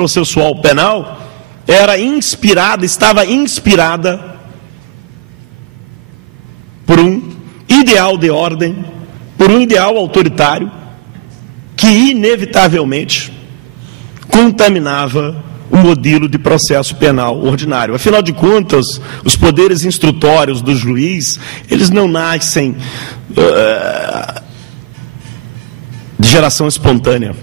processual penal estava inspirada por um ideal de ordem, por um ideal autoritário, que inevitavelmente contaminava o modelo de processo penal ordinário. Afinal de contas, os poderes instrutórios do juiz, eles não nascem de geração espontânea.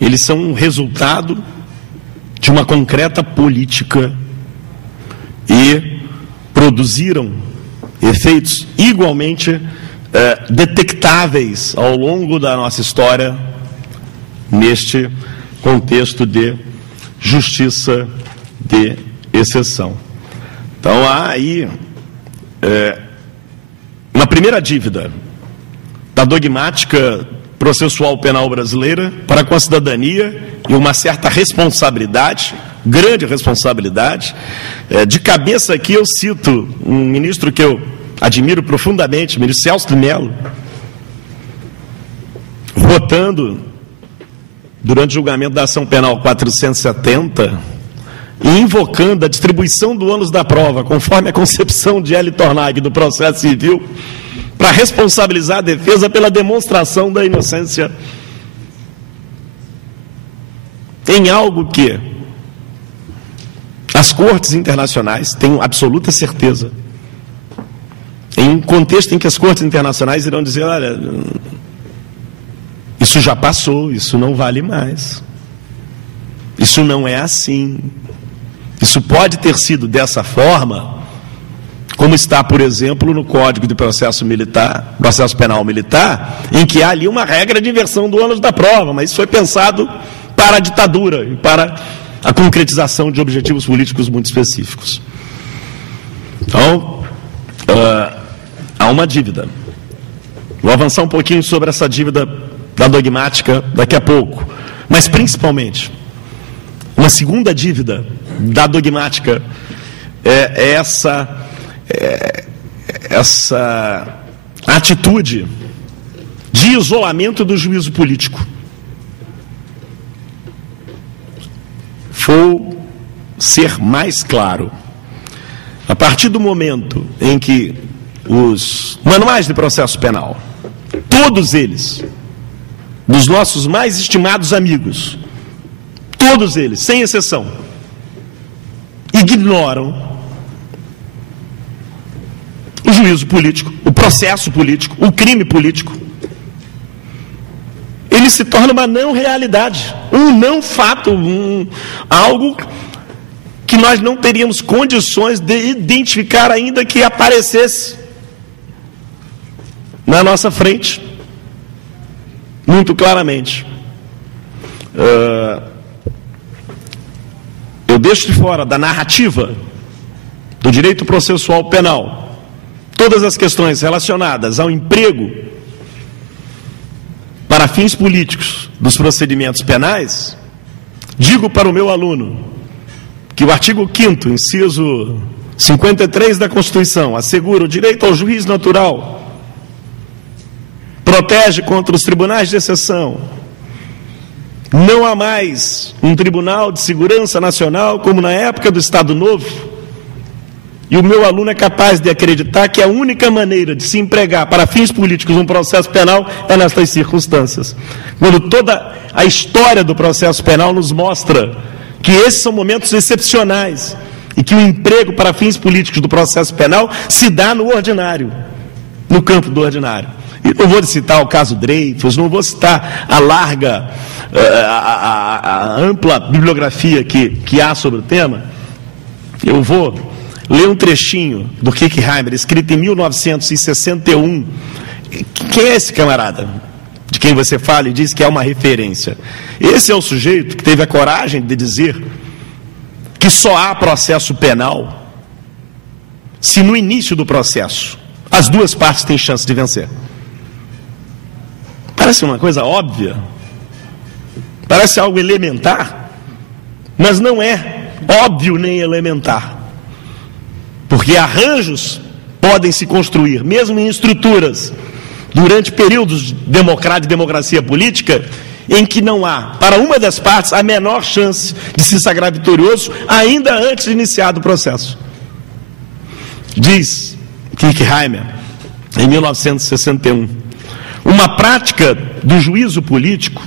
Eles são um resultado de uma concreta política e produziram efeitos igualmente detectáveis ao longo da nossa história neste contexto de justiça de exceção. Então, há aí uma primeira dívida da dogmática processual penal brasileira para com a cidadania e uma certa responsabilidade, grande responsabilidade. De cabeça aqui eu cito um ministro que eu admiro profundamente, o ministro Celso de Mello, votando durante o julgamento da ação penal 470 e invocando a distribuição do ônus da prova, conforme a concepção de L. Tornag do processo civil, para responsabilizar a defesa pela demonstração da inocência em algo que as cortes internacionais, tenho absoluta certeza, em um contexto em que as cortes internacionais irão dizer, olha, isso já passou, isso não vale mais, isso não é assim, isso pode ter sido dessa forma, como está, por exemplo, no Código de Processo Militar, Processo Penal Militar, em que há ali uma regra de inversão do ônus da prova, mas isso foi pensado para a ditadura e para a concretização de objetivos políticos muito específicos. Então, há uma dívida. Vou avançar um pouquinho sobre essa dívida da dogmática daqui a pouco. Mas, principalmente, uma segunda dívida da dogmática é essa atitude de isolamento do juízo político. Vou ser mais claro. A partir do momento em que os manuais de processo penal, todos eles, dos nossos mais estimados amigos, todos eles, sem exceção, ignoram o juízo político, o processo político, o crime político, ele se torna uma não realidade, um não fato, algo que nós não teríamos condições de identificar ainda que aparecesse na nossa frente, muito claramente. Eu deixo de fora da narrativa do direito processual penal todas as questões relacionadas ao emprego para fins políticos dos procedimentos penais. Digo para o meu aluno que o artigo 5º, inciso 53 da Constituição, assegura o direito ao juiz natural, protege contra os tribunais de exceção. Não há mais um tribunal de segurança nacional como na época do Estado Novo. E o meu aluno é capaz de acreditar que a única maneira de se empregar para fins políticos um processo penal é nestas circunstâncias. Quando toda a história do processo penal nos mostra que esses são momentos excepcionais e que o emprego para fins políticos do processo penal se dá no ordinário, no campo do ordinário. E não vou citar o caso Dreyfus, não vou citar a larga, a ampla bibliografia que há sobre o tema. Eu vou ler um trechinho do Kirchheimer, escrito em 1961. Quem é esse camarada de quem você fala e diz que é uma referência? Esse é o sujeito que teve a coragem de dizer que só há processo penal se no início do processo as duas partes têm chance de vencer. Parece uma coisa óbvia, parece algo elementar, mas não é óbvio nem elementar. Porque arranjos podem se construir, mesmo em estruturas, durante períodos de democracia política, em que não há, para uma das partes, a menor chance de se sagrar vitorioso, ainda antes de iniciado o processo. Diz Kirchheimer, em 1961, uma prática do juízo político,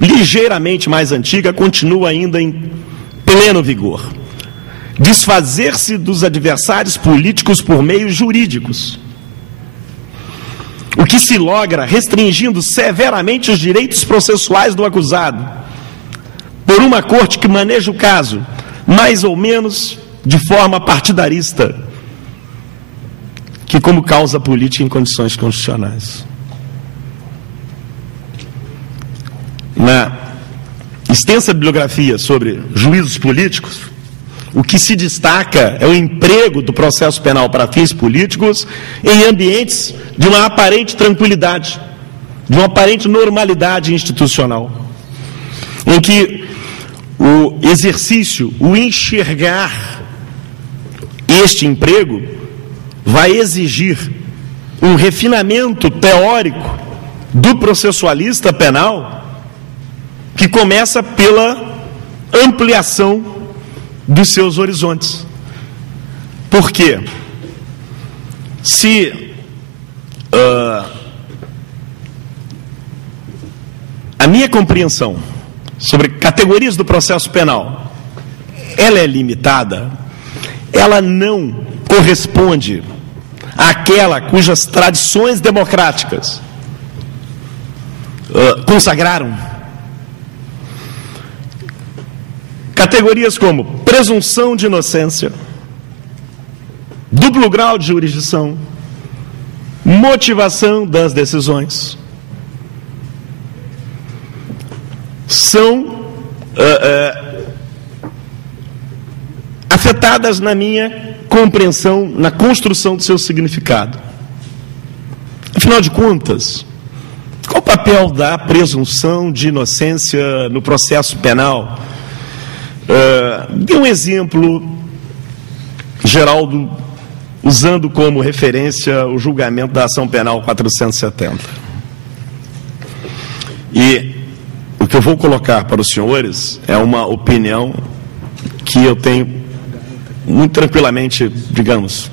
ligeiramente mais antiga, continua ainda em pleno vigor. Desfazer-se dos adversários políticos por meios jurídicos. O que se logra restringindo severamente os direitos processuais do acusado, por uma corte que maneja o caso, mais ou menos de forma partidarista, que como causa política em condições constitucionais. Na extensa bibliografia sobre juízos políticos, o que se destaca é o emprego do processo penal para fins políticos em ambientes de uma aparente tranquilidade, de uma aparente normalidade institucional, em que o exercício, o enxergar este emprego vai exigir um refinamento teórico do processualista penal que começa pela ampliação dos seus horizontes. Por quê? Se a minha compreensão sobre categorias do processo penal ela é limitada, ela não corresponde àquela cujas tradições democráticas consagraram. Categorias como presunção de inocência, duplo grau de jurisdição, motivação das decisões, são afetadas na minha compreensão, na construção do seu significado. Afinal de contas, qual o papel da presunção de inocência no processo penal? Dê um exemplo, Geraldo, usando como referência o julgamento da ação penal 470. E o que eu vou colocar para os senhores é uma opinião que eu tenho muito tranquilamente, digamos,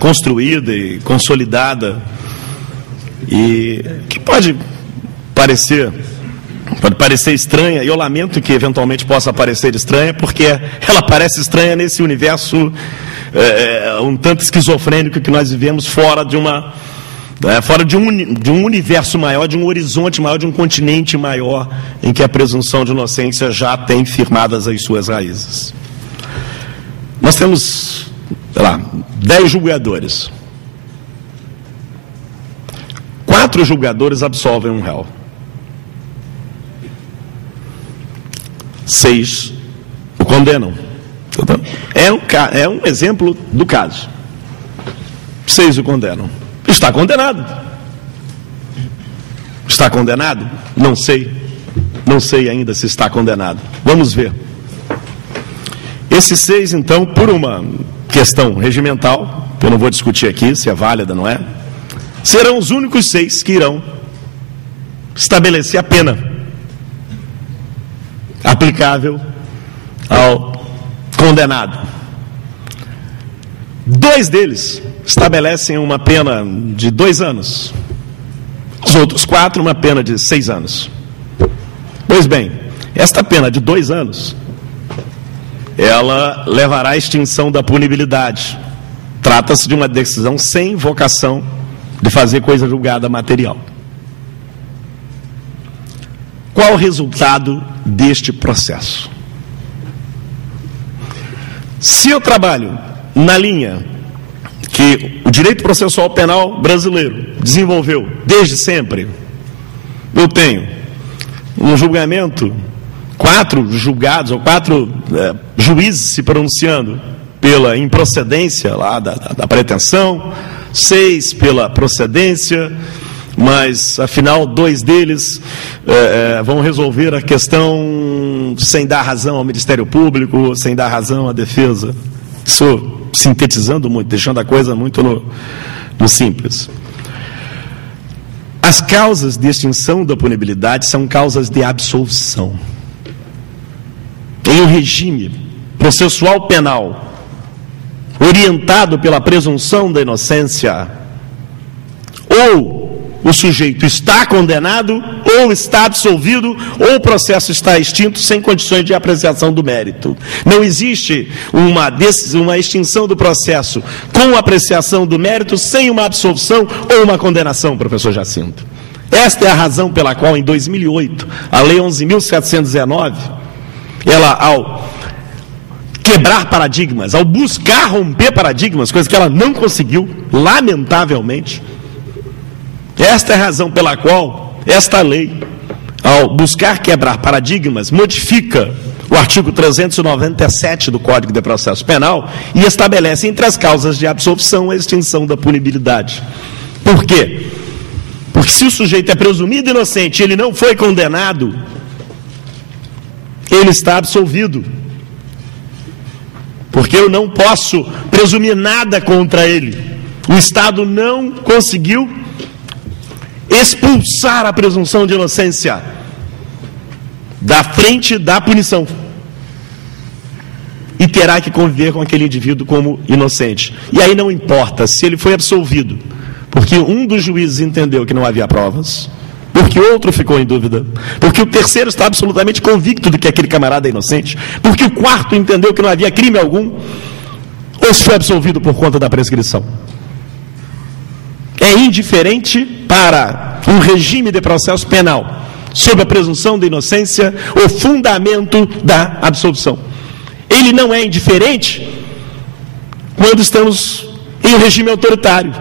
construída e consolidada, e que pode parecer estranha, e eu lamento que eventualmente possa parecer estranha, porque ela parece estranha nesse universo um tanto esquizofrênico que nós vivemos fora de um universo maior, de um horizonte maior, de um continente maior, em que a presunção de inocência já tem firmadas as suas raízes. Nós temos, 10 julgadores. 4 julgadores absolvem um réu. 6 o condenam. É um exemplo do caso. 6 o condenam. Está condenado. Está condenado? Não sei. Não sei ainda se está condenado. Vamos ver. Esses 6, então, por uma questão regimental, que eu não vou discutir aqui se é válida ou não é, serão os únicos 6 que irão estabelecer a pena aplicável ao condenado. 2 deles estabelecem uma pena de 2 anos. Os outros 4, uma pena de 6 anos. Pois bem, esta pena de 2 anos, ela levará à extinção da punibilidade. Trata-se de uma decisão sem vocação de fazer coisa julgada material. Qual o resultado deste processo? Se eu trabalho na linha que o direito processual penal brasileiro desenvolveu desde sempre, eu tenho um julgamento, 4 julgados ou 4 juízes se pronunciando pela improcedência lá da pretensão, 6 pela procedência, mas afinal 2 deles vão resolver a questão sem dar razão ao Ministério Público, sem dar razão à defesa. Isso sintetizando muito, deixando a coisa muito no simples. As causas de extinção da punibilidade são causas de absolvição. Em um regime processual penal orientado pela presunção da inocência, ou o sujeito está condenado, ou está absolvido, ou o processo está extinto sem condições de apreciação do mérito. Não existe uma extinção do processo com apreciação do mérito sem uma absolvição ou uma condenação, professor Jacinto. Esta é a razão pela qual, em 2008, a Lei 11.719, ela, ao quebrar paradigmas, ao buscar romper paradigmas, coisa que ela não conseguiu, lamentavelmente. Esta é a razão pela qual esta lei, ao buscar quebrar paradigmas, modifica o artigo 397 do Código de Processo Penal e estabelece entre as causas de absolvição a extinção da punibilidade. Por quê? Porque se o sujeito é presumido inocente e ele não foi condenado, ele está absolvido. Porque eu não posso presumir nada contra ele. O Estado não conseguiu expulsar a presunção de inocência da frente da punição. E terá que conviver com aquele indivíduo como inocente. E aí não importa se ele foi absolvido, porque um dos juízes entendeu que não havia provas, porque outro ficou em dúvida, porque o terceiro está absolutamente convicto de que aquele camarada é inocente, porque o quarto entendeu que não havia crime algum, ou se foi absolvido por conta da prescrição. É indiferente para um regime de processo penal, sob a presunção de inocência, o fundamento da absolvição. Ele não é indiferente quando estamos em um regime autoritário.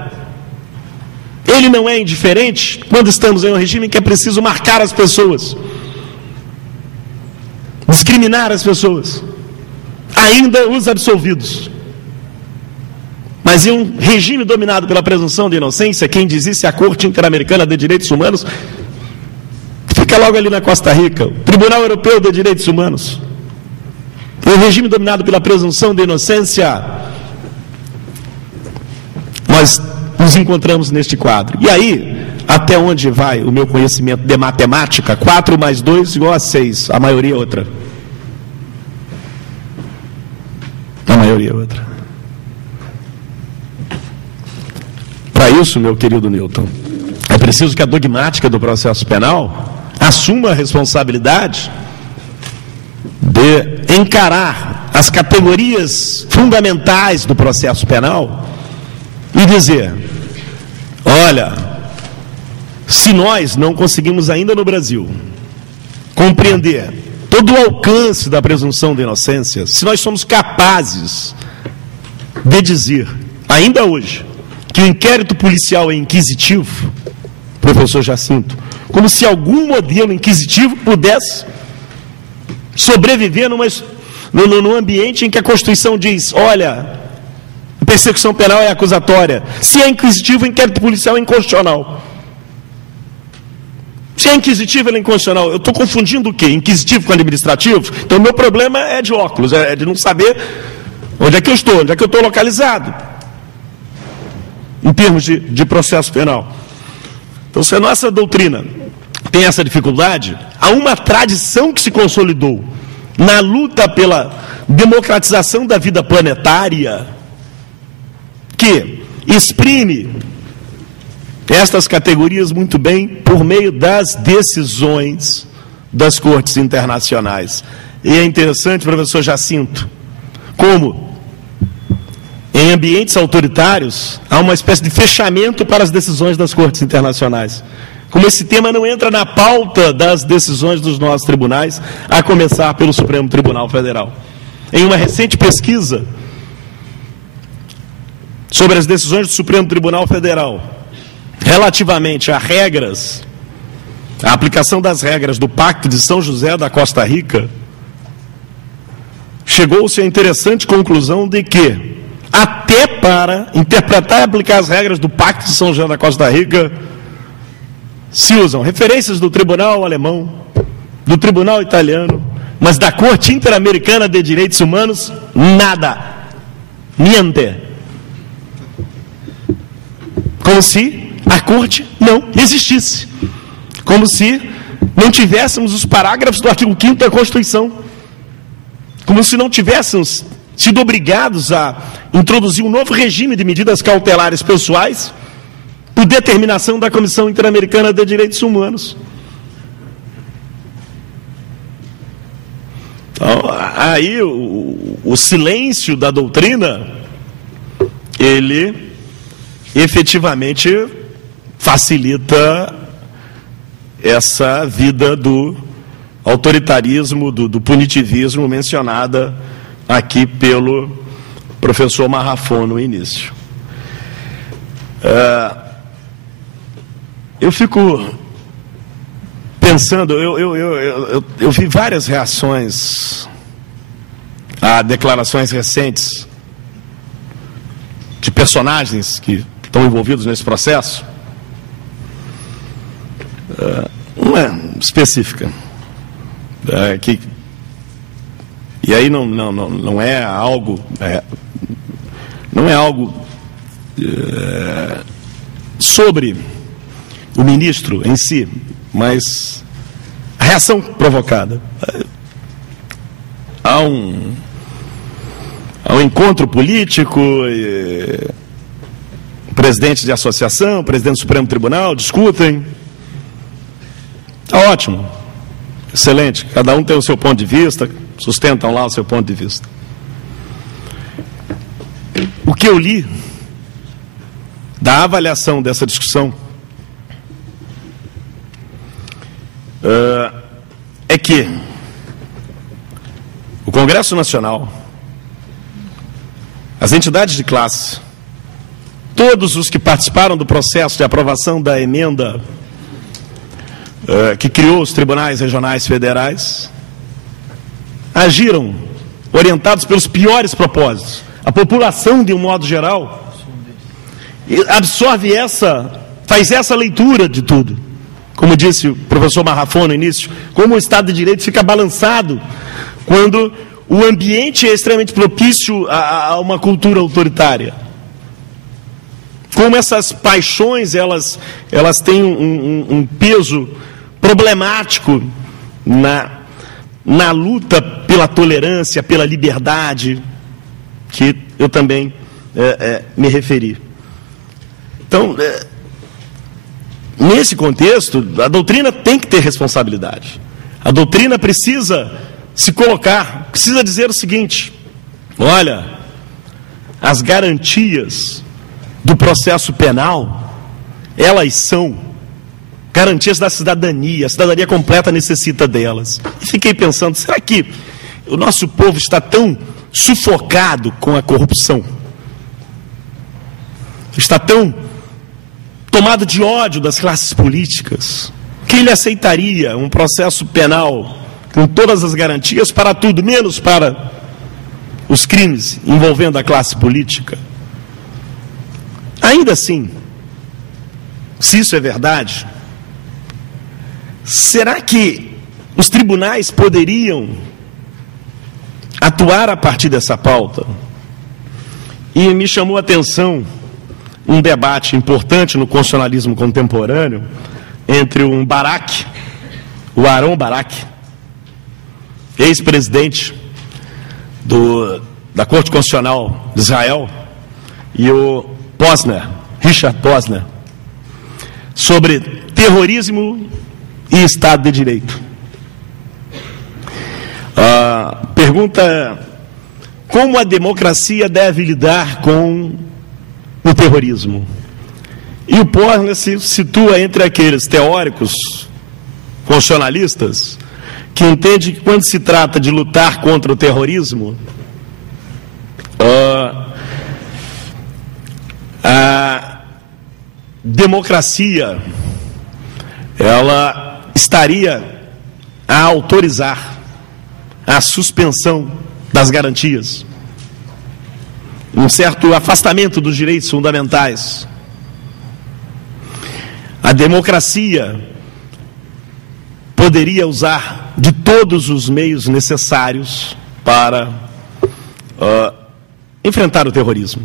Ele não é indiferente quando estamos em um regime em que é preciso marcar as pessoas, discriminar as pessoas, ainda os absolvidos. Mas em um regime dominado pela presunção de inocência, quem diz isso é a Corte Interamericana de Direitos Humanos, que fica logo ali na Costa Rica, o Tribunal Europeu de Direitos Humanos. Em um regime dominado pela presunção de inocência, nós nos encontramos neste quadro. E aí, até onde vai o meu conhecimento de matemática? 4 mais 2 igual a 6. A maioria é outra. A maioria é outra. Para isso, meu querido Newton, é preciso que a dogmática do processo penal assuma a responsabilidade de encarar as categorias fundamentais do processo penal e dizer: olha, se nós não conseguimos ainda no Brasil compreender todo o alcance da presunção de inocência, se nós somos capazes de dizer, ainda hoje, que o inquérito policial é inquisitivo, professor Jacinto, como se algum modelo inquisitivo pudesse sobreviver num ambiente em que a Constituição diz: olha, persecução penal é acusatória. Se é inquisitivo, o inquérito policial é inconstitucional. Se é inquisitivo, ele é inconstitucional. Eu estou confundindo o quê? Inquisitivo com administrativo? Então, o meu problema é de óculos, é de não saber onde é que eu estou, onde é que eu estou localizado, em termos de processo penal. Então, se a nossa doutrina tem essa dificuldade, há uma tradição que se consolidou na luta pela democratização da vida planetária, que exprime estas categorias muito bem por meio das decisões das cortes internacionais. E é interessante, professor Jacinto, como em ambientes autoritários há uma espécie de fechamento para as decisões das cortes internacionais. Como esse tema não entra na pauta das decisões dos nossos tribunais, a começar pelo Supremo Tribunal Federal. Em uma recente pesquisa sobre as decisões do Supremo Tribunal Federal, relativamente a regras, a aplicação das regras do Pacto de São José da Costa Rica, chegou-se à interessante conclusão de que, até para interpretar e aplicar as regras do Pacto de São José da Costa Rica, se usam referências do Tribunal Alemão, do Tribunal Italiano, mas da Corte Interamericana de Direitos Humanos, nada. Niente. Como se a corte não existisse. Como se não tivéssemos os parágrafos do artigo 5º da Constituição. Como se não tivéssemos sido obrigados a introduzir um novo regime de medidas cautelares pessoais por determinação da Comissão Interamericana de Direitos Humanos. Então, aí o silêncio da doutrina, ele efetivamente facilita essa vida do autoritarismo, do punitivismo mencionada aqui pelo professor Marrafon no início. Eu fico pensando, eu vi várias reações a declarações recentes de personagens que estão envolvidos nesse processo. Uma específica, e aí não é algo, sobre o ministro em si, mas a reação provocada. Há um encontro político, presidentes de associação, presidente do Supremo Tribunal discutem. Está ótimo, excelente, cada um tem o seu ponto de vista, sustentam lá o seu ponto de vista. O que eu li da avaliação dessa discussão é que o Congresso Nacional, as entidades de classe, todos os que participaram do processo de aprovação da emenda que criou os tribunais regionais federais, agiram orientados pelos piores propósitos. A população, de um modo geral, absorve faz essa leitura de tudo. Como disse o professor Marrafon no início, como o Estado de Direito fica balançado quando o ambiente é extremamente propício a uma cultura autoritária. Como essas paixões, elas têm um peso problemático na luta pela tolerância, pela liberdade, que eu também me referi. Então, nesse contexto, a doutrina tem que ter responsabilidade. A doutrina precisa se colocar, precisa dizer o seguinte: olha, as garantias do processo penal, elas são garantias da cidadania, a cidadania completa necessita delas. E fiquei pensando, será que o nosso povo está tão sufocado com a corrupção? Está tão tomado de ódio das classes políticas, que ele aceitaria um processo penal com todas as garantias para tudo, menos para os crimes envolvendo a classe política? Ainda assim, se isso é verdade, será que os tribunais poderiam atuar a partir dessa pauta? E me chamou a atenção um debate importante no constitucionalismo contemporâneo entre o Aharon Barak, ex-presidente da Corte Constitucional de Israel, e o Richard Posner, sobre terrorismo e Estado de Direito. A pergunta é: como a democracia deve lidar com o terrorismo? E o Posner se situa entre aqueles teóricos constitucionalistas que entendem que, quando se trata de lutar contra o terrorismo, a democracia, ela estaria a autorizar a suspensão das garantias, um certo afastamento dos direitos fundamentais. A democracia poderia usar de todos os meios necessários para enfrentar o terrorismo.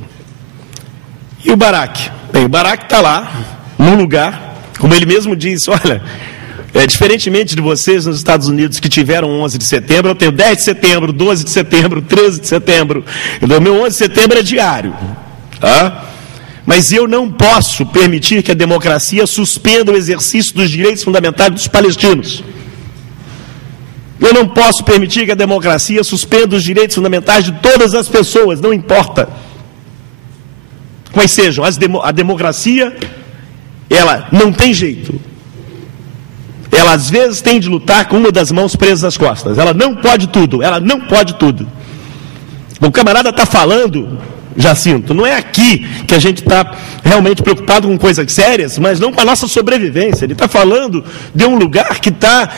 E o Barak? Bem, o Barak está lá num lugar, como ele mesmo disse, olha, diferentemente de vocês nos Estados Unidos que tiveram 11 de setembro, eu tenho 10 de setembro, 12 de setembro, 13 de setembro, então, meu 11 de setembro é diário, tá? Mas eu não posso permitir que a democracia suspenda o exercício dos direitos fundamentais dos palestinos. Eu não posso permitir que a democracia suspenda os direitos fundamentais de todas as pessoas, não importa quais sejam. A democracia, ela não tem jeito. Ela às vezes tem de lutar com uma das mãos presas às costas. Ela não pode tudo, ela não pode tudo. O camarada está falando, Jacinto, não é aqui que a gente está realmente preocupado com coisas sérias, mas não com a nossa sobrevivência. Ele está falando de um lugar que está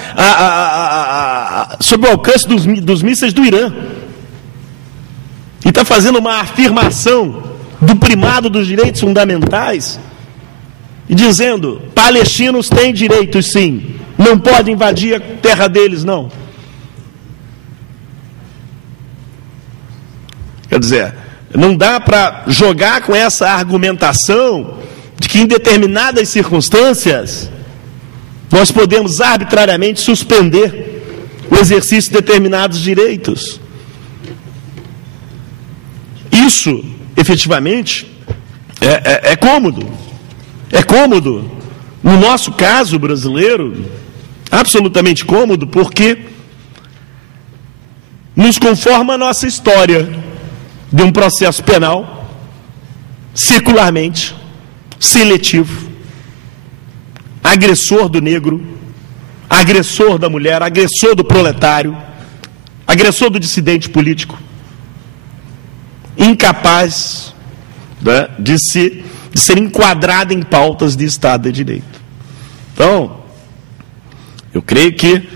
sob o alcance dos mísseis do Irã. E está fazendo uma afirmação do primado dos direitos fundamentais e dizendo, palestinos têm direitos sim, não podem invadir a terra deles, não. Quer dizer, não dá para jogar com essa argumentação de que em determinadas circunstâncias nós podemos arbitrariamente suspender o exercício de determinados direitos. Isso, efetivamente, é cômodo. É cômodo. No nosso caso brasileiro, absolutamente cômodo, porque nos conforma a nossa história de um processo penal secularmente seletivo, agressor do negro, agressor da mulher, agressor do proletário, agressor do dissidente político, incapaz, né, de ser enquadrado em pautas de Estado de Direito. Então, eu creio que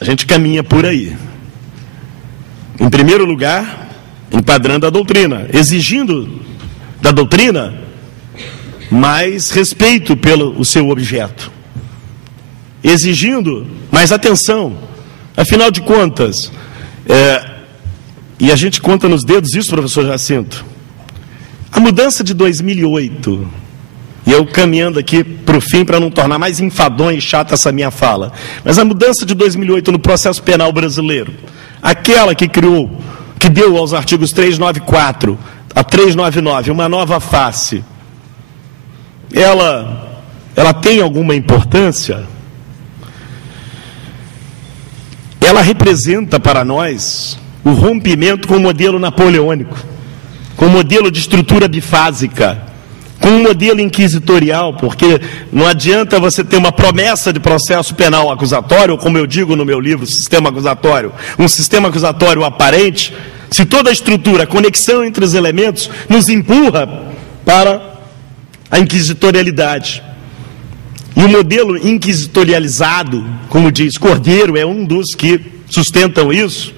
a gente caminha por aí. Em primeiro lugar, enquadrando a doutrina, exigindo da doutrina mais respeito pelo seu objeto, exigindo mais atenção. Afinal de contas, e a gente conta nos dedos isso, professor Jacinto, a mudança de 2008, e eu caminhando aqui para o fim para não tornar mais enfadonha e chata essa minha fala, mas a mudança de 2008 no processo penal brasileiro, aquela que deu aos artigos 394 a 399 uma nova face, ela tem alguma importância? Ela representa para nós o rompimento com o modelo napoleônico, com o modelo de estrutura bifásica, com o modelo inquisitorial, porque não adianta você ter uma promessa de processo penal acusatório, ou como eu digo no meu livro, sistema acusatório, um sistema acusatório aparente, se toda a estrutura, a conexão entre os elementos, nos empurra para a inquisitorialidade. E o modelo inquisitorializado, como diz Cordeiro, é um dos que sustentam isso,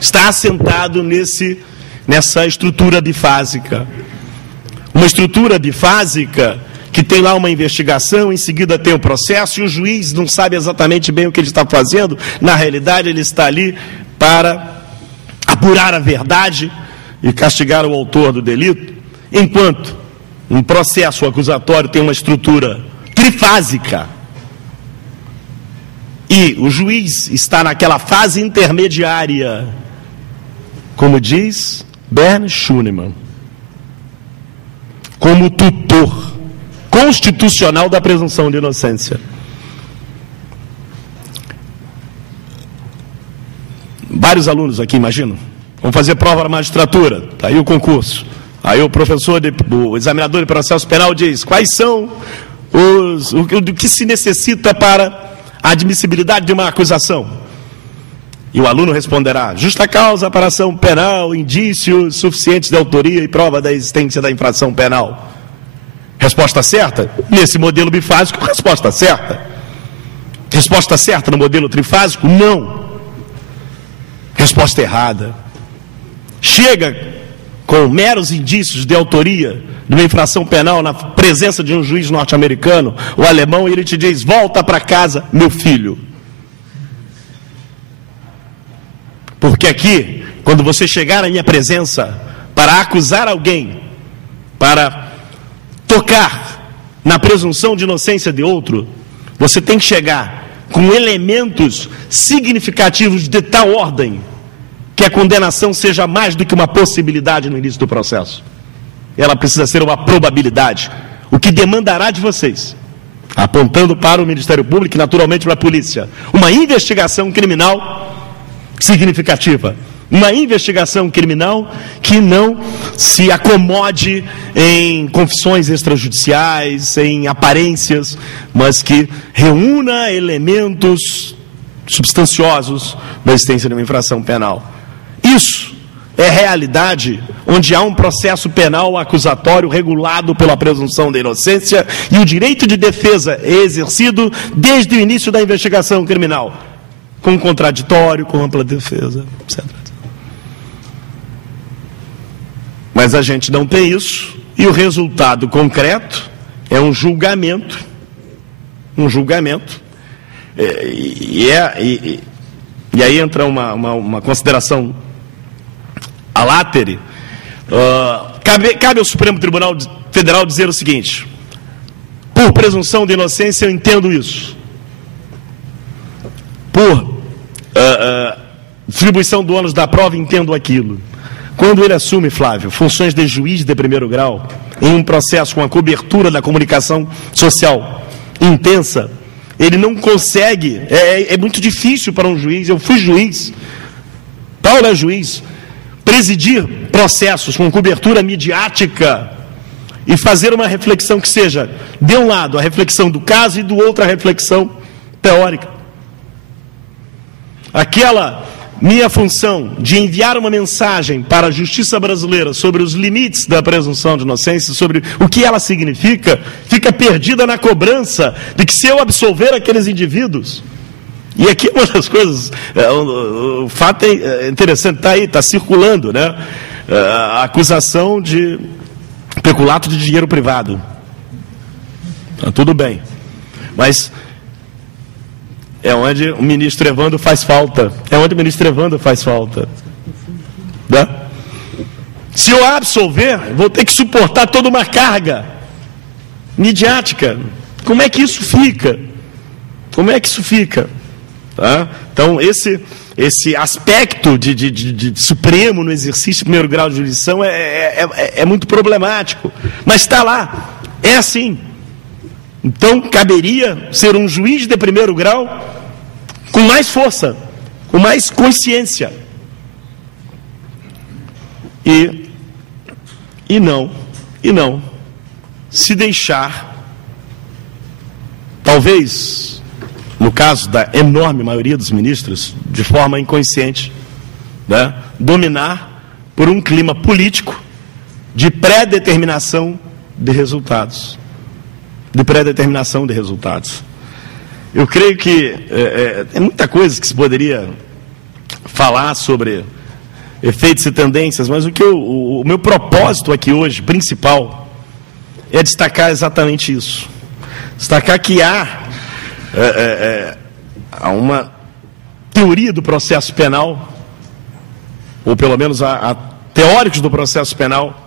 está assentado nessa estrutura bifásica. Uma estrutura bifásica que tem lá uma investigação, em seguida tem o processo, e o juiz não sabe exatamente bem o que ele está fazendo. Na realidade, ele está ali para apurar a verdade e castigar o autor do delito, enquanto um processo acusatório tem uma estrutura trifásica e o juiz está naquela fase intermediária, como diz Bernhard Schunemann, como tutor constitucional da presunção de inocência. Vários alunos aqui, imagino, vão fazer prova na magistratura, está aí o concurso. Aí o examinador de processo penal diz quais são o que se necessita para a admissibilidade de uma acusação. E o aluno responderá: justa causa para ação penal, indícios suficientes de autoria e prova da existência da infração penal. Resposta certa? Nesse modelo bifásico, resposta certa. Resposta certa no modelo trifásico? Não. Resposta errada. Chega com meros indícios de autoria de uma infração penal na presença de um juiz norte-americano ou alemão, e ele te diz: volta para casa, meu filho. Porque aqui, quando você chegar na minha presença para acusar alguém, para tocar na presunção de inocência de outro, você tem que chegar com elementos significativos de tal ordem que a condenação seja mais do que uma possibilidade no início do processo. Ela precisa ser uma probabilidade, o que demandará de vocês, apontando para o Ministério Público e naturalmente para a polícia, uma investigação criminal significativa. Uma investigação criminal que não se acomode em confissões extrajudiciais, em aparências, mas que reúna elementos substanciosos da existência de uma infração penal. Isso é realidade onde há um processo penal acusatório regulado pela presunção da inocência e o direito de defesa é exercido desde o início da investigação criminal, com contraditório, com ampla defesa, etc. Mas a gente não tem isso, e o resultado concreto é um julgamento. E aí entra uma consideração a látere. Cabe ao Supremo Tribunal Federal dizer o seguinte: por presunção de inocência eu entendo isso. Por distribuição do ônus da prova entendo aquilo. Quando ele assume, Flávio, funções de juiz de primeiro grau, em um processo com a cobertura da comunicação social intensa, ele não consegue, é muito difícil para um juiz, eu fui juiz, Paulo é juiz, presidir processos com cobertura midiática e fazer uma reflexão que seja, de um lado, a reflexão do caso e do outro, a reflexão teórica. Aquela minha função de enviar uma mensagem para a justiça brasileira sobre os limites da presunção de inocência, sobre o que ela significa, fica perdida na cobrança de que se eu absolver aqueles indivíduos. E aqui uma das coisas, o fato é interessante, está aí, está circulando, né? A acusação de peculato de dinheiro privado. Tudo bem, mas é onde o ministro Evandro faz falta. Né? Se eu absolver, vou ter que suportar toda uma carga midiática. Como é que isso fica? Tá? Então, esse aspecto de Supremo no exercício de primeiro grau de jurisdição é muito problemático. Mas está lá. É assim. Então, caberia ser um juiz de primeiro grau com mais força, com mais consciência. E não se deixar, talvez, no caso da enorme maioria dos ministros, de forma inconsciente, né, dominar por um clima político de pré-determinação de resultados. Eu creio que é muita coisa que se poderia falar sobre efeitos e tendências, mas o meu propósito aqui hoje, principal, é destacar exatamente isso. Destacar que há uma teoria do processo penal, ou pelo menos há teóricos do processo penal,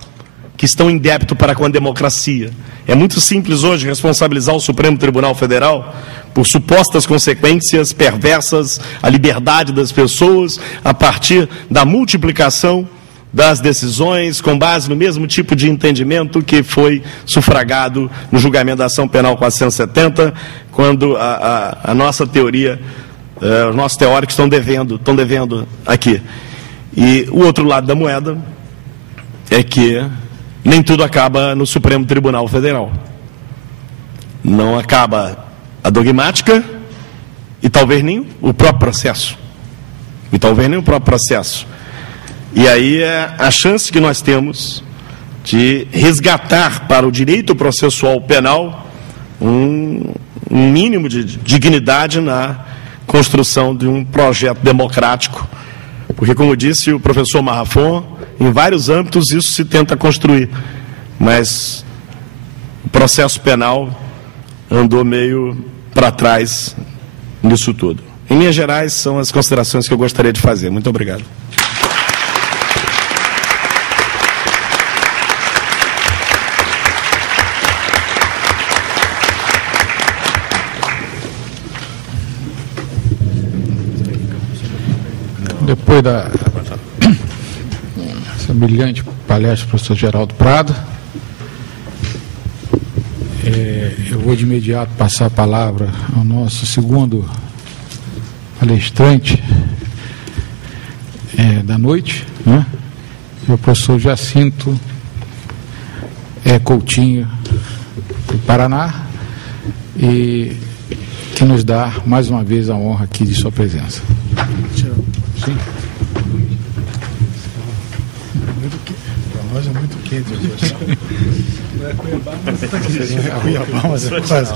que estão em débito para com a democracia. É muito simples hoje responsabilizar o Supremo Tribunal Federal por supostas consequências perversas à liberdade das pessoas a partir da multiplicação das decisões com base no mesmo tipo de entendimento que foi sufragado no julgamento da ação penal 470, quando a nossa teoria, os nossos teóricos estão devendo aqui. E o outro lado da moeda é que nem tudo acaba no Supremo Tribunal Federal. Não acaba a dogmática e talvez nem o próprio processo. E aí é a chance que nós temos de resgatar para o direito processual penal um mínimo de dignidade na construção de um projeto democrático. Porque, como disse o professor Marrafon, em vários âmbitos isso se tenta construir, mas o processo penal andou meio para trás nisso tudo. Em linhas gerais, são as considerações que eu gostaria de fazer. Muito obrigado. Depois essa brilhante palestra do professor Geraldo Prado, eu vou de imediato passar a palavra ao nosso segundo palestrante da noite, né? O professor Jacinto Coutinho, do Paraná, e que nos dá mais uma vez a honra aqui de sua presença. Sim. Para nós é muito quente. Não é Cuiabá, mas está aqui. Não é Cuiabá, mas é quase.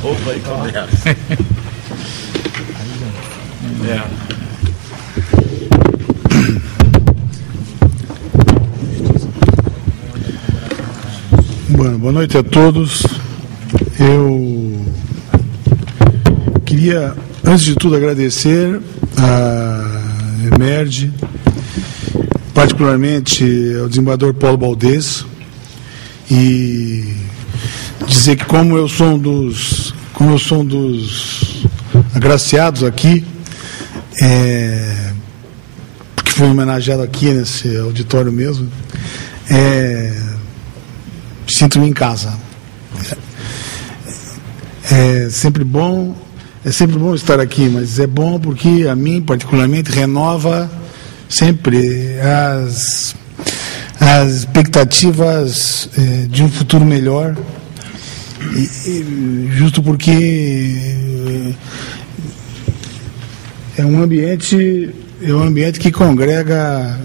Boa noite a todos. Eu queria, antes de tudo, agradecer a Emerge, particularmente ao desembargador Paulo Baldez, e dizer que como eu sou um dos agraciados aqui, porque fui homenageado aqui nesse auditório mesmo, sinto-me em casa. É sempre bom estar aqui, mas é bom porque a mim, particularmente, renova sempre as expectativas de um futuro melhor, justo porque é um ambiente que congrega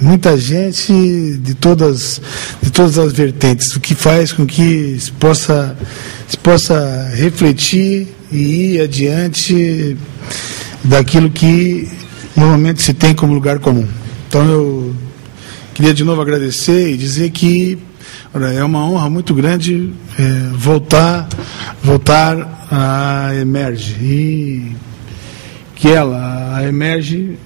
muita gente de todas as vertentes, o que faz com que se possa refletir e ir adiante daquilo que normalmente se tem como lugar comum. Então eu queria de novo agradecer e dizer que é uma honra muito grande voltar à Emerge, e que a Emerge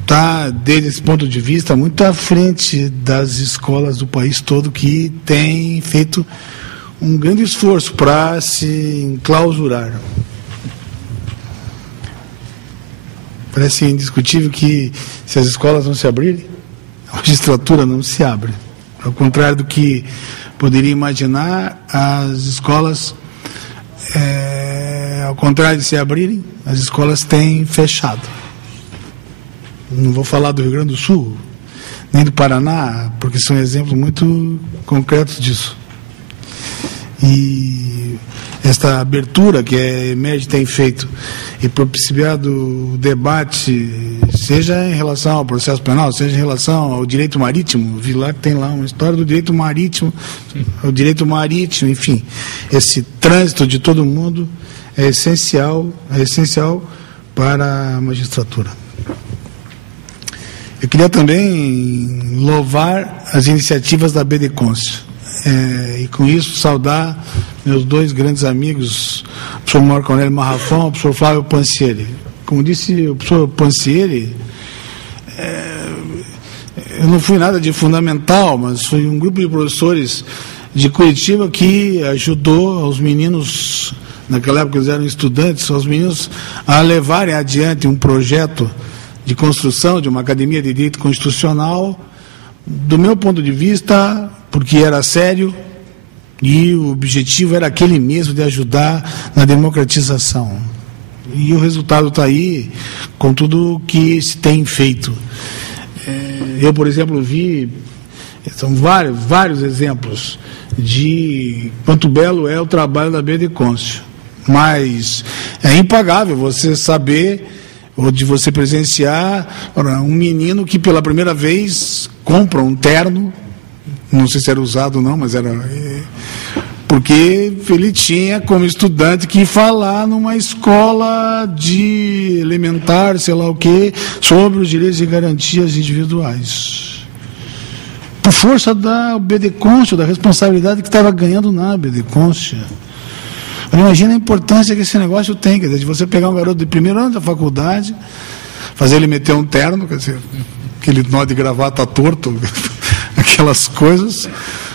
está, desde esse ponto de vista, muito à frente das escolas do país todo, que têm feito um grande esforço para se enclausurar. Parece indiscutível que, se as escolas não se abrirem, a magistratura não se abre. Ao contrário do que poderia imaginar, as escolas, ao contrário de se abrirem, as escolas têm fechado. Não vou falar do Rio Grande do Sul, nem do Paraná, porque são exemplos muito concretos disso. E esta abertura que a Emerge tem feito e propiciado o debate, seja em relação ao processo penal, seja em relação ao direito marítimo, vi lá que tem lá uma história do direito marítimo, o direito marítimo, enfim, esse trânsito de todo mundo é essencial para a magistratura. Eu queria também louvar as iniciativas da BDConscio, e com isso saudar meus dois grandes amigos, o professor Marco Aurélio Marrafão e o professor Flávio Pancieri. Como disse o professor Pancieri, eu não fui nada de fundamental, mas foi um grupo de professores de Curitiba que ajudou aos meninos, naquela época eles eram estudantes, aos meninos a levarem adiante um projeto de construção de uma academia de direito constitucional, do meu ponto de vista, porque era sério e o objetivo era aquele mesmo, de ajudar na democratização. E o resultado está aí, com tudo que se tem feito. Eu, por exemplo, vi, são vários exemplos de quanto belo é o trabalho da BDConscio, mas é impagável você saber, ou de você presenciar, um menino que pela primeira vez compra um terno, não sei se era usado ou não, mas era... porque ele tinha como estudante que falar numa escola de elementar, sei lá o quê, sobre os direitos e garantias individuais. Por força da BDConscio, da responsabilidade que estava ganhando na BDConscio. Imagina a importância que esse negócio tem, quer dizer, de você pegar um garoto de primeiro ano da faculdade, fazer ele meter um terno, quer dizer, aquele nó de gravata torto, aquelas coisas,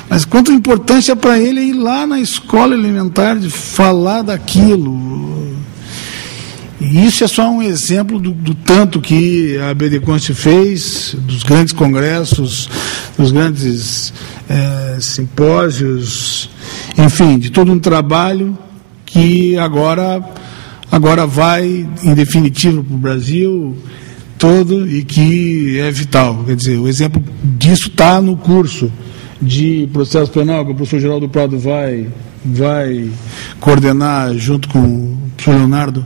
mas quanto importância para ele ir lá na escola elementar de falar daquilo. E isso é só um exemplo do tanto que a BDConst fez, dos grandes congressos, dos grandes simpósios, enfim, de todo um trabalho que agora vai, em definitivo, para o Brasil todo e que é vital. Quer dizer, o exemplo disso está no curso de processo penal que o professor Geraldo Prado vai coordenar junto com o professor Leonardo,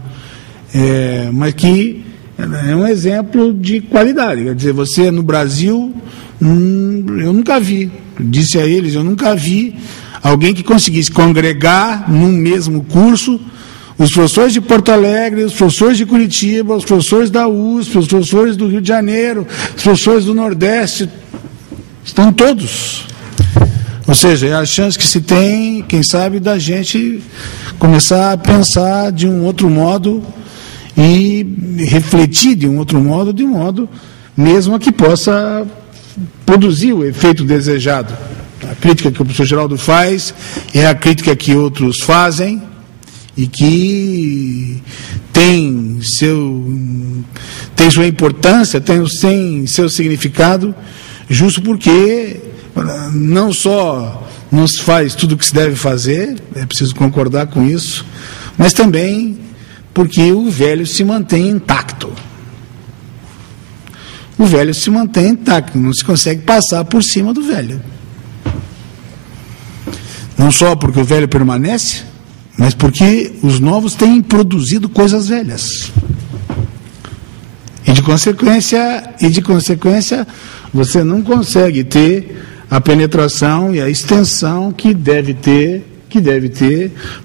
mas que é um exemplo de qualidade. Quer dizer, você no Brasil, eu nunca vi, disse a eles, eu nunca vi alguém que conseguisse congregar num mesmo curso os professores de Porto Alegre, os professores de Curitiba, os professores da USP, os professores do Rio de Janeiro, os professores do Nordeste, estão todos. Ou seja, é a chance que se tem, quem sabe, da gente começar a pensar de um outro modo e refletir de um outro modo, de modo mesmo que possa produzir o efeito desejado. A crítica que o professor Geraldo faz é a crítica que outros fazem e que tem sua importância, tem seu significado, justo porque não só não se faz tudo o que se deve fazer, é preciso concordar com isso, mas também porque o velho se mantém intacto. O velho se mantém intacto, não se consegue passar por cima do velho. Não só porque o velho permanece, mas porque os novos têm produzido coisas velhas. E de consequência, você não consegue ter a penetração e a extensão que deve ter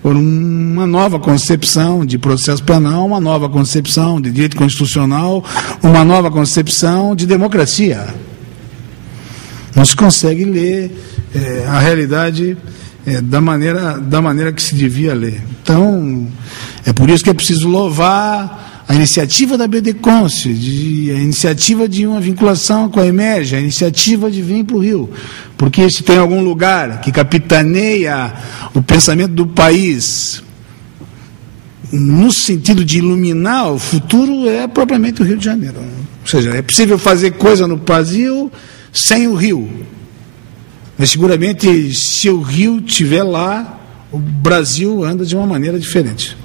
por uma nova concepção de processo penal, uma nova concepção de direito constitucional, uma nova concepção de democracia. Não se consegue ler a realidade da maneira que se devia ler. Então, é por isso que é preciso louvar a iniciativa da BDConst, a iniciativa de uma vinculação com a EMERGE, a iniciativa de vir para o Rio, porque se tem algum lugar que capitaneia o pensamento do país no sentido de iluminar o futuro, é propriamente o Rio de Janeiro. Ou seja, é possível fazer coisa no Brasil sem o Rio. Mas seguramente, se o Rio estiver lá, o Brasil anda de uma maneira diferente.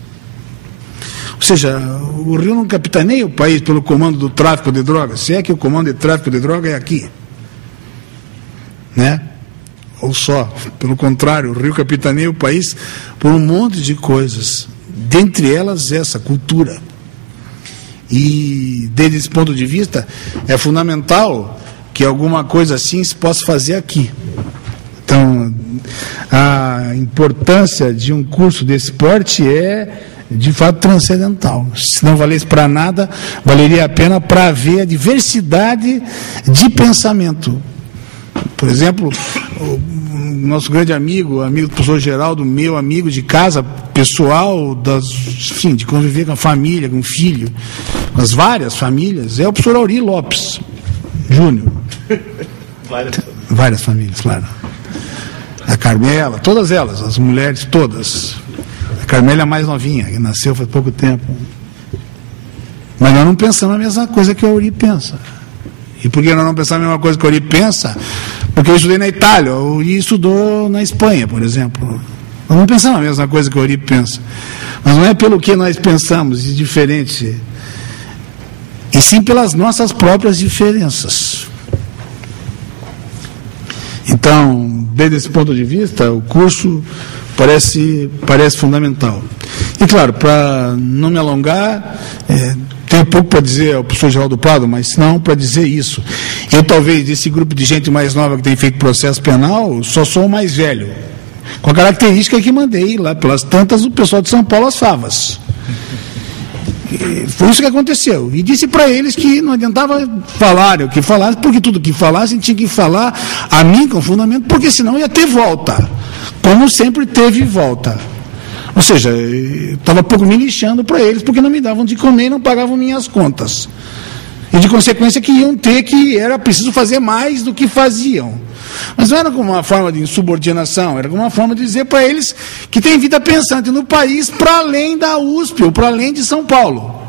Ou seja, o Rio não capitaneia o país pelo comando do tráfico de drogas, se é que o comando de tráfico de drogas é aqui. Né? Ou só, pelo contrário, o Rio capitaneia o país por um monte de coisas, dentre elas essa cultura. E, desde esse ponto de vista, é fundamental que alguma coisa assim se possa fazer aqui. Então, a importância de um curso desse porte é, de fato, transcendental. Se não valesse para nada, valeria a pena para ver a diversidade de pensamento. Por exemplo, o nosso grande amigo do professor Geraldo, meu amigo de casa, pessoal, enfim, de conviver com a família, com o filho, com as várias famílias, é o professor Auri Lopes Júnior. Várias famílias, claro. A Carmela, todas elas, as mulheres todas. A Carmela é a mais novinha, que nasceu faz pouco tempo. Mas nós não pensamos a mesma coisa que o Auri pensa. E por que nós não pensamos a mesma coisa que o Auri pensa? Porque eu estudei na Itália, o Auri estudou na Espanha, por exemplo. Nós não pensamos a mesma coisa que o Auri pensa. Mas não é pelo que nós pensamos de diferente, e sim pelas nossas próprias diferenças. Então, desde esse ponto de vista, o curso parece fundamental. E, claro, para não me alongar, tenho pouco para dizer ao professor Geraldo Prado, mas não para dizer isso. Eu, talvez, desse grupo de gente mais nova que tem feito processo penal, só sou o mais velho. Com a característica que mandei lá pelas tantas o pessoal de São Paulo às favas. E foi isso que aconteceu. E disse para eles que não adiantava falarem o que falassem, porque tudo que falassem tinha que falar a mim com fundamento, porque senão ia ter volta. Como sempre teve volta. Ou seja, eu estava pouco me lixando para eles, porque não me davam de comer e não pagavam minhas contas. E de consequência que iam ter que era preciso fazer mais do que faziam. Mas não era como uma forma de insubordinação, era como uma forma de dizer para eles que tem vida pensante no país para além da USP, ou para além de São Paulo.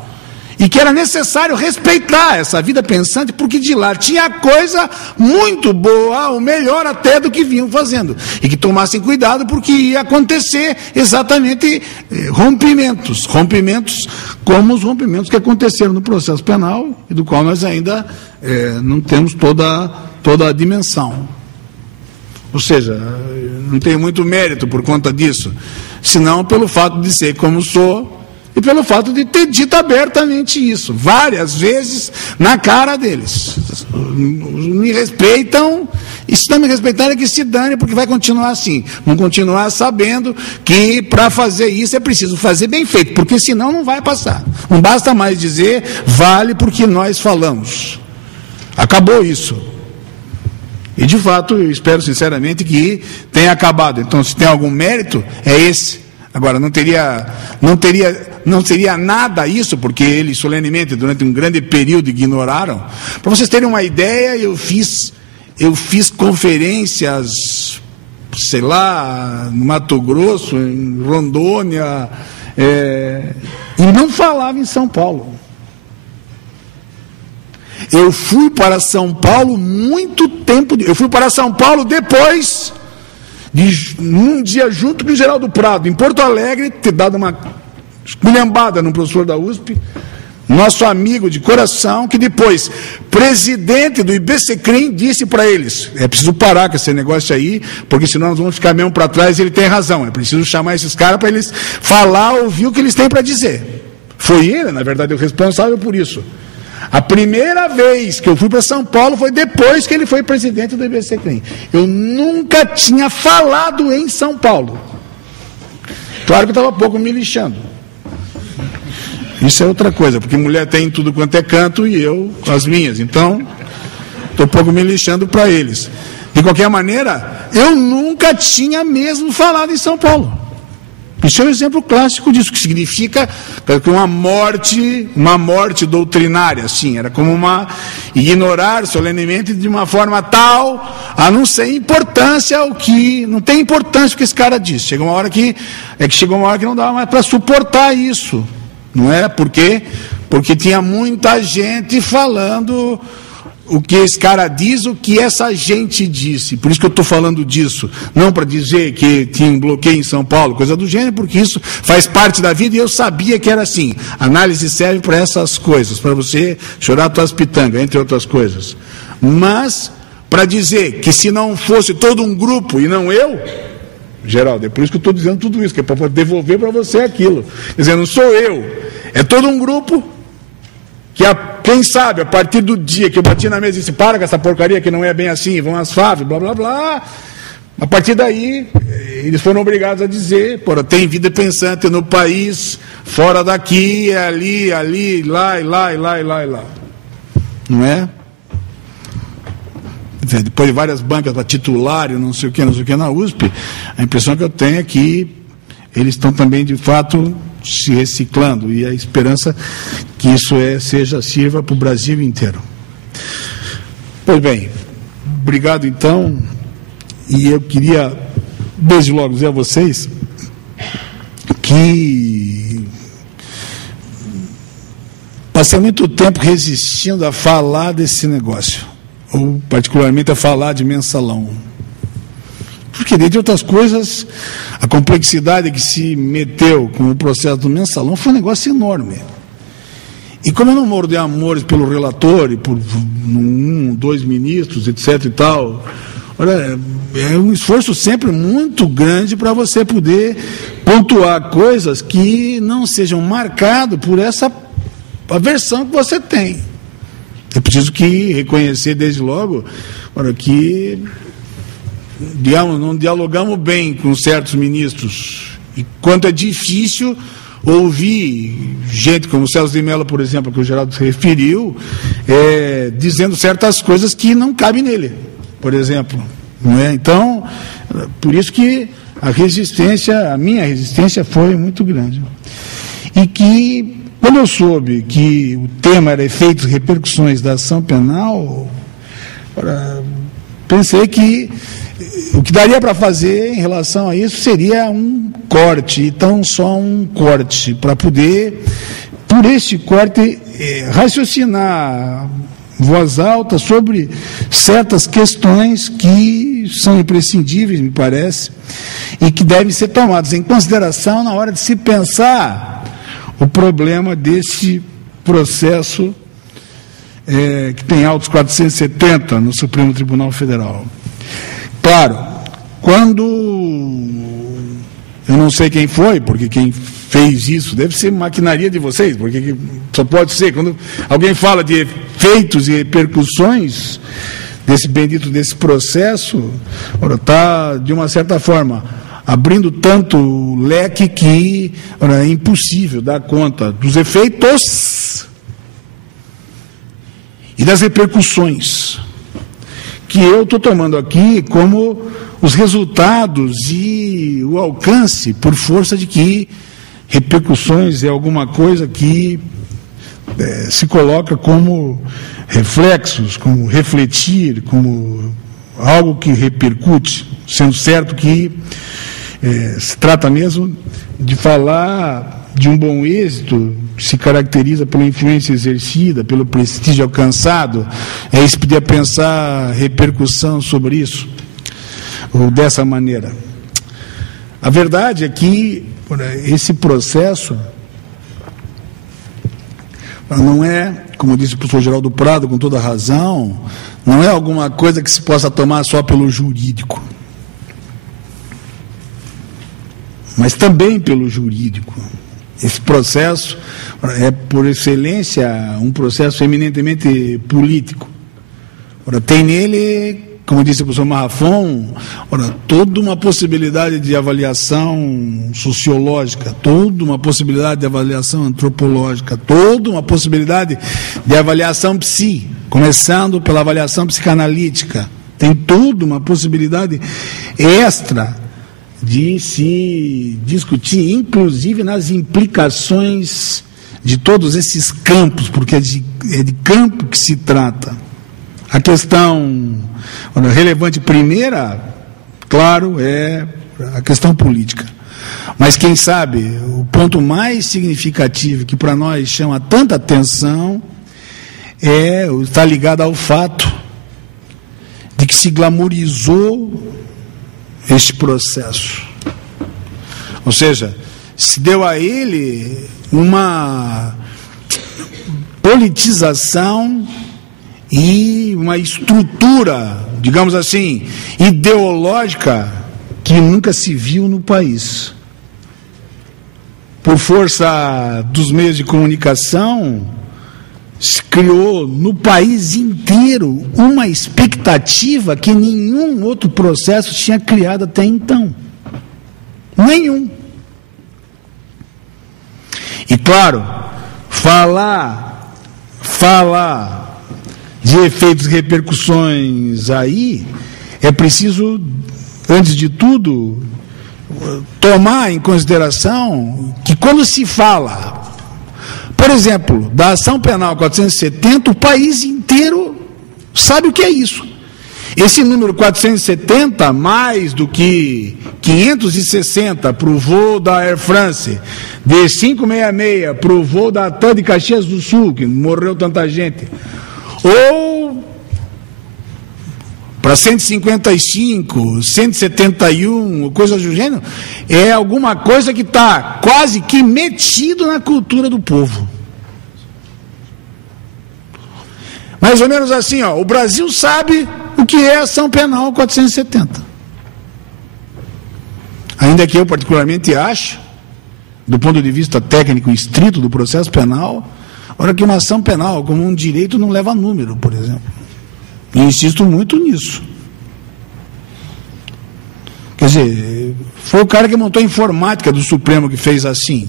e que era necessário respeitar essa vida pensante, porque de lá tinha coisa muito boa, ou melhor até do que vinham fazendo, e que tomassem cuidado, porque ia acontecer exatamente rompimentos como os rompimentos que aconteceram no processo penal, e do qual nós ainda não temos toda a dimensão. Ou seja, não tenho muito mérito por conta disso, senão pelo fato de ser como sou, e pelo fato de ter dito abertamente isso, várias vezes, na cara deles. Me respeitam, e se não me respeitarem, é que se dane, porque vai continuar assim. Vão continuar sabendo que para fazer isso é preciso fazer bem feito, porque senão não vai passar. Não basta mais dizer, vale porque nós falamos. Acabou isso. E de fato, eu espero sinceramente que tenha acabado. Então, se tem algum mérito, é esse. Agora, não seria nada isso, porque eles solenemente, durante um grande período, ignoraram. Para vocês terem uma ideia, eu fiz conferências, sei lá, no Mato Grosso, em Rondônia, e não falava em São Paulo. Eu fui para São Paulo muito tempo. Eu fui para São Paulo depois num dia junto com o Geraldo Prado, em Porto Alegre, ter dado uma esculhambada no professor da USP, nosso amigo de coração, que depois, presidente do IBCCRIM, disse para eles, é preciso parar com esse negócio aí, porque senão nós vamos ficar mesmo para trás, e ele tem razão, é preciso chamar esses caras para eles falar, ouvir o que eles têm para dizer. Foi ele, na verdade, o responsável por isso. A primeira vez que eu fui para São Paulo foi depois que ele foi presidente do IBCCRIM. Eu nunca tinha falado em São Paulo. Claro que eu estava pouco me lixando. Isso é outra coisa, porque mulher tem tudo quanto é canto e eu com as minhas. Então, estou pouco me lixando para eles. De qualquer maneira, eu nunca tinha mesmo falado em São Paulo. Isso é um exemplo clássico disso, que significa uma morte doutrinária, assim, era como ignorar solenemente de uma forma tal, a não ser importância o que, não tem importância o que esse cara disse. Chegou uma hora que não dava mais para suportar isso, não é? Por quê? Porque tinha muita gente falando o que esse cara diz, o que essa gente disse. Por isso que eu estou falando disso. Não para dizer que tinha um bloqueio em São Paulo, coisa do gênero, porque isso faz parte da vida e eu sabia que era assim. Análise serve para essas coisas, para você chorar tuas pitangas, entre outras coisas. Mas, para dizer que se não fosse todo um grupo e não eu, Geraldo, é por isso que eu estou dizendo tudo isso, que é para devolver para você aquilo. Quer dizer, não sou eu, é todo um grupo que, quem sabe, a partir do dia que eu bati na mesa e disse, para com essa porcaria que não é bem assim, vão as FAV, blá, blá, blá, a partir daí, eles foram obrigados a dizer, tem vida pensante no país, fora daqui, ali, lá. Não é? Depois de várias bancas para titulário, não sei o que na USP, a impressão que eu tenho é que eles estão também, de fato, se reciclando, e a esperança que isso sirva para o Brasil inteiro. Pois bem, obrigado então, e eu queria desde logo dizer a vocês que passei muito tempo resistindo a falar desse negócio, ou particularmente a falar de mensalão. Porque, dentre outras coisas, a complexidade que se meteu com o processo do mensalão foi um negócio enorme. E como eu não morro de amores pelo relator e por dois ministros, etc. e tal, olha, é um esforço sempre muito grande para você poder pontuar coisas que não sejam marcadas por essa aversão que você tem. É preciso que reconhecer desde logo, olha, que não dialogamos bem com certos ministros, e quanto é difícil ouvir gente como o Celso de Mello, por exemplo, que o Geraldo se referiu, dizendo certas coisas que não cabem nele, por exemplo, não é? Então, por isso que a minha resistência foi muito grande. E que, quando eu soube que o tema era efeitos e repercussões da ação penal, pensei que o que daria para fazer em relação a isso seria um corte, então só um corte, para poder por este corte, raciocinar voz alta sobre certas questões que são imprescindíveis, me parece, e que devem ser tomadas em consideração na hora de se pensar o problema desse processo que tem autos 470 no Supremo Tribunal Federal. Claro, quando, eu não sei quem foi, porque quem fez isso deve ser maquinaria de vocês, porque só pode ser, quando alguém fala de efeitos e repercussões desse processo, está, de uma certa forma, abrindo tanto leque que é impossível dar conta dos efeitos e das repercussões, que eu estou tomando aqui como os resultados e o alcance, por força de que repercussões é alguma coisa que se coloca como reflexos, como refletir, como algo que repercute, sendo certo que se trata mesmo de falar de um bom êxito, que se caracteriza pela influência exercida, pelo prestígio alcançado. Isso podia pensar repercussão sobre isso, ou dessa maneira. A verdade é que esse processo não é, como disse o professor Geraldo Prado, com toda razão, não é alguma coisa que se possa tomar só pelo jurídico, mas também pelo jurídico. Esse processo é, por excelência, um processo eminentemente político. Tem nele, como disse o professor Marrafon, toda uma possibilidade de avaliação sociológica, toda uma possibilidade de avaliação antropológica, toda uma possibilidade de avaliação começando pela avaliação psicanalítica. Tem toda uma possibilidade extra de se discutir, inclusive nas implicações de todos esses campos, porque é de campo que se trata. A questão relevante primeira, claro, é a questão política. Mas quem sabe o ponto mais significativo que para nós chama tanta atenção está ligado ao fato de que se glamorizou este processo. Ou seja, se deu a ele uma politização e uma estrutura, digamos assim, ideológica que nunca se viu no país. Por força dos meios de comunicação, se criou no país inteiro uma expectativa que nenhum outro processo tinha criado até então. Nenhum. E claro, falar de efeitos e repercussões aí, é preciso, antes de tudo, tomar em consideração que quando se fala, por exemplo, da ação penal 470, o país inteiro sabe o que é isso. Esse número 470, mais do que 560 para o voo da Air France, de 566 para o voo da TAM de Caxias do Sul, que morreu tanta gente, ou para 155, 171, coisas do gênero, é alguma coisa que está quase que metido na cultura do povo. Mais ou menos assim, o Brasil sabe o que é a ação penal 470. Ainda que eu particularmente acho, do ponto de vista técnico estrito do processo penal, que uma ação penal como um direito não leva número, por exemplo. E insisto muito nisso. Quer dizer, foi o cara que montou a informática do Supremo que fez assim.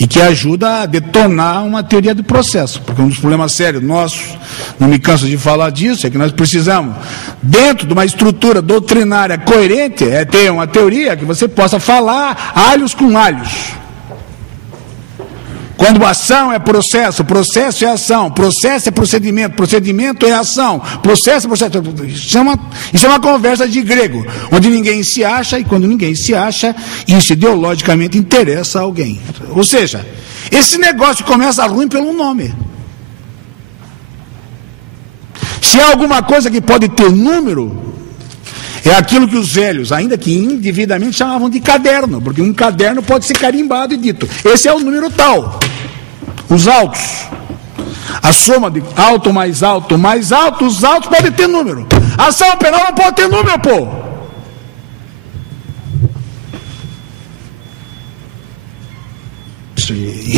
E que ajuda a detonar uma teoria do processo. Porque um dos problemas sérios nossos, não me canso de falar disso, é que nós precisamos, dentro de uma estrutura doutrinária coerente, ter uma teoria que você possa falar alhos com alhos. Quando ação é processo, processo é ação, processo é procedimento, procedimento é ação, processo é processo. Isso é uma conversa de grego, onde ninguém se acha, e quando ninguém se acha, isso ideologicamente interessa a alguém. Ou seja, Esse negócio começa ruim pelo nome. Se há alguma coisa que pode ter número, é aquilo que os velhos, ainda que indevidamente, chamavam de caderno, porque um caderno pode ser carimbado e dito: esse é o número tal. Os autos, a soma de alto mais alto mais alto, os autos podem ter número. A ação penal não pode ter número, pô.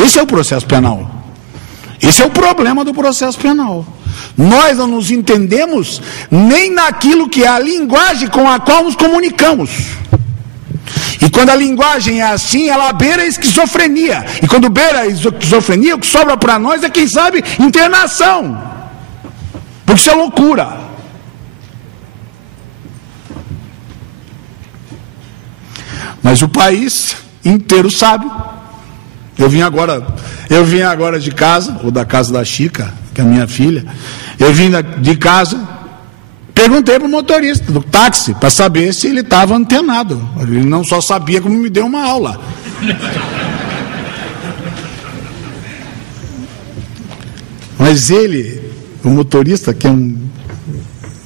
Esse é o processo penal. Esse é o problema do processo penal. Nós não nos entendemos nem naquilo que é a linguagem com a qual nos comunicamos. E quando a linguagem é assim, ela beira a esquizofrenia. E quando beira a esquizofrenia, o que sobra para nós é, quem sabe, internação. Porque isso é loucura. Mas o país inteiro sabe. Eu vim agora de casa, ou da casa da Chica, que é a minha filha. Eu vim de casa, perguntei para o motorista do táxi para saber se ele estava antenado. Ele não só sabia, como me deu uma aula. Mas ele, o motorista, que é um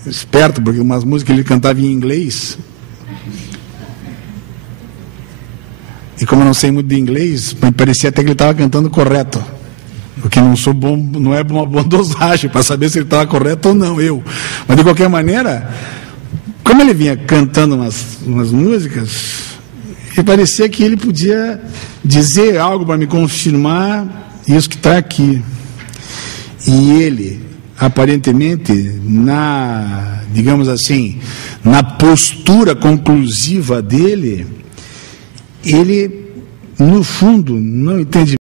esperto, porque umas músicas ele cantava em inglês. E como eu não sei muito de inglês, me parecia até que ele estava cantando correto. Porque não sou bom, não é uma boa dosagem para saber se ele estava correto ou não, eu. Mas de qualquer maneira, como ele vinha cantando umas músicas, me parecia que ele podia dizer algo para me confirmar isso que está aqui. E ele, aparentemente, digamos assim, na postura conclusiva dele, ele, no fundo, não entende